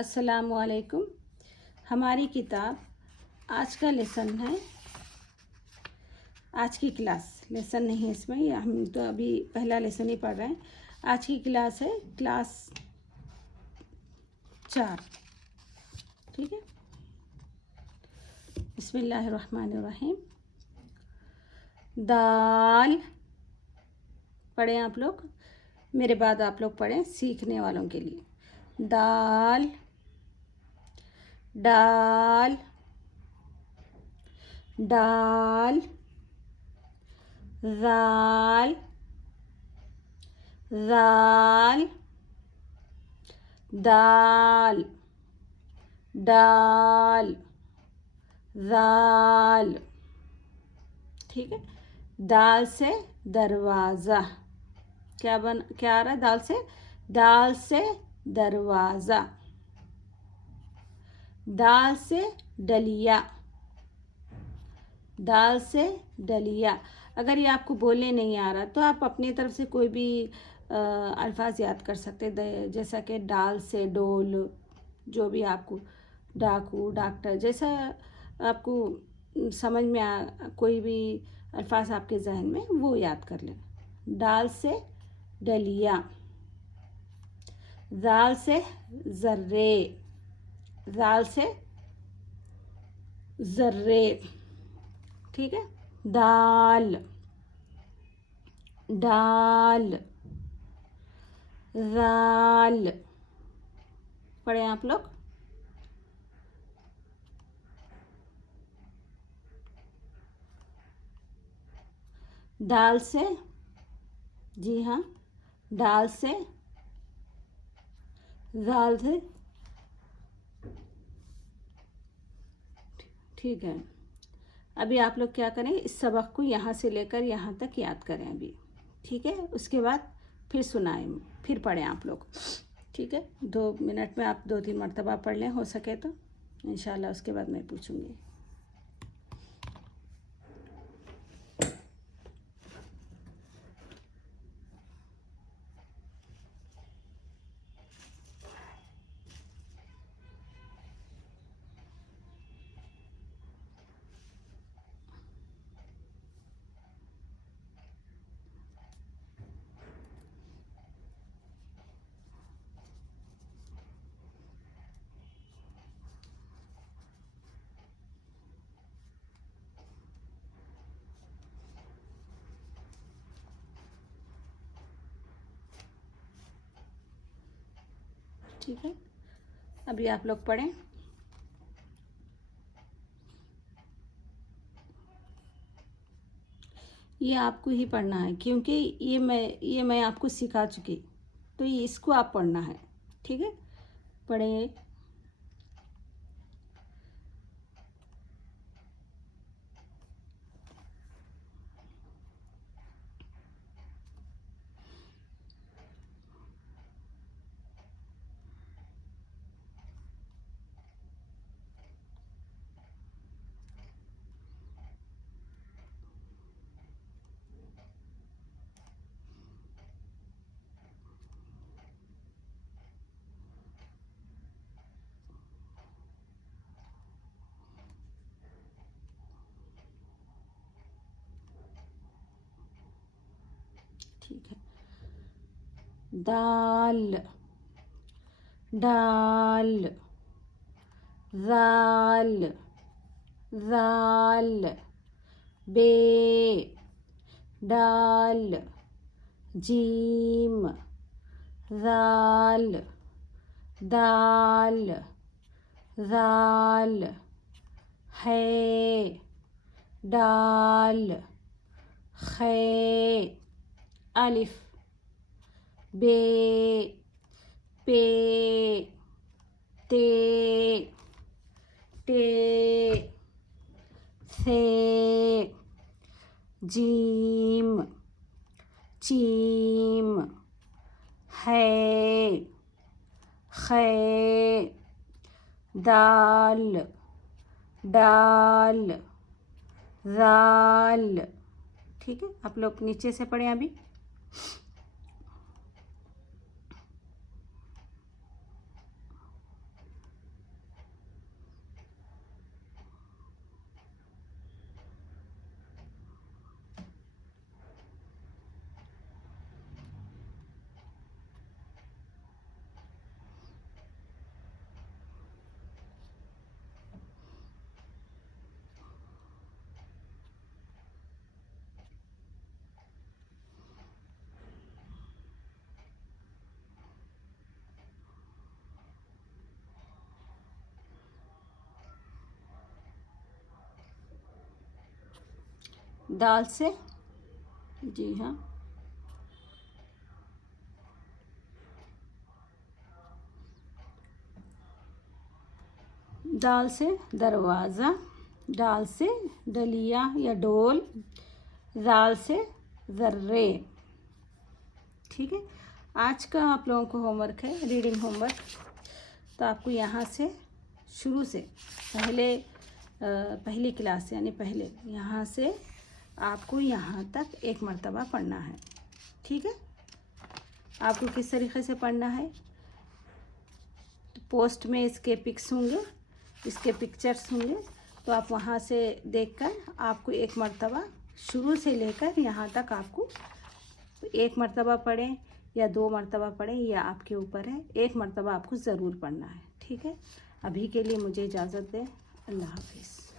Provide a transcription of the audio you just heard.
अस्सलामुअलैकुम। हमारी किताब आज का लेसन है, आज की क्लास लेसन नहीं है इसमें, हम तो अभी पहला लेसन ही पढ़ रहे हैं। आज की क्लास है क्लास 4। ठीक है, बिस्मिल्लाहिर्रहमानिर्रहीम। दाल पढ़ें आप लोग, मेरे बाद आप लोग पढ़ें सीखने वालों के लिए। दाल, डाल, डाल, राल, राल, दाल, डाल, राल। ठीक है, दाल से दरवाज़ा, क्या आ रहा है दाल से? दाल से दरवाज़ा। दाल से डलिया, दाल से डलिया। अगर ये आपको बोलने नहीं आ रहा तो आप अपनी तरफ से कोई भी अल्फाज याद कर सकते, जैसा कि डाल से डोल, जो भी आपको, डाकू, डॉक्टर, जैसा आपको समझ में कोई भी अल्फाज आपके जहन में, वो याद कर लें। दाल से डलिया, दाल से ज़र्रे, दाल से ज़र्रे। ठीक है, दाल, डाल, राल। पढ़ें आप लोग। दाल से, जी हाँ, दाल से, दाल से। ठीक है, अभी आप लोग क्या करें, इस सबक को यहाँ से लेकर यहाँ तक याद करें अभी। ठीक है, उसके बाद फिर सुनाएं, फिर पढ़ें आप लोग। ठीक है, 2 मिनट में आप 2-3 मरतबा पढ़ लें हो सके तो, इंशाल्लाह उसके बाद मैं पूछूंगी। ठीक है, अभी आप लोग पढ़ें। ये आपको ही पढ़ना है, क्योंकि ये मैं आपको सिखा चुकी, तो ये इसको आप पढ़ना है। ठीक है, पढ़ें। ठीक है, दाल, डाल, राल, राल, बे, डाल, जीम, राल, दाल, राल, है, डाल, खे, अलिफ, बे, पे, ते, टे, से, जीम, चीम, है, खे, दाल, डाल, राल। ठीक है, आप लोग नीचे से पढ़ें अभी। दाल से, जी हाँ, दाल से दरवाज़ा, दाल से डलिया या डोल, दाल से ज़र्रे। ठीक है, आज का आप लोगों को होमवर्क है, रीडिंग होमवर्क। तो आपको यहाँ से शुरू से पहली क्लास यानी पहले यहाँ से आपको यहाँ तक एक मर्तबा पढ़ना है। ठीक है, आपको किस तरीके से पढ़ना है, पोस्ट में इसके पिक्स होंगे, इसके पिक्चर्स होंगे, तो आप वहाँ से देखकर आपको एक मर्तबा शुरू से लेकर यहाँ तक आपको एक मर्तबा पढ़ें या 2 मर्तबा पढ़ें, यह आपके ऊपर है। एक मर्तबा आपको ज़रूर पढ़ना है। ठीक है, अभी के लिए मुझे इजाज़त दें। अल्लाह हाफिज़।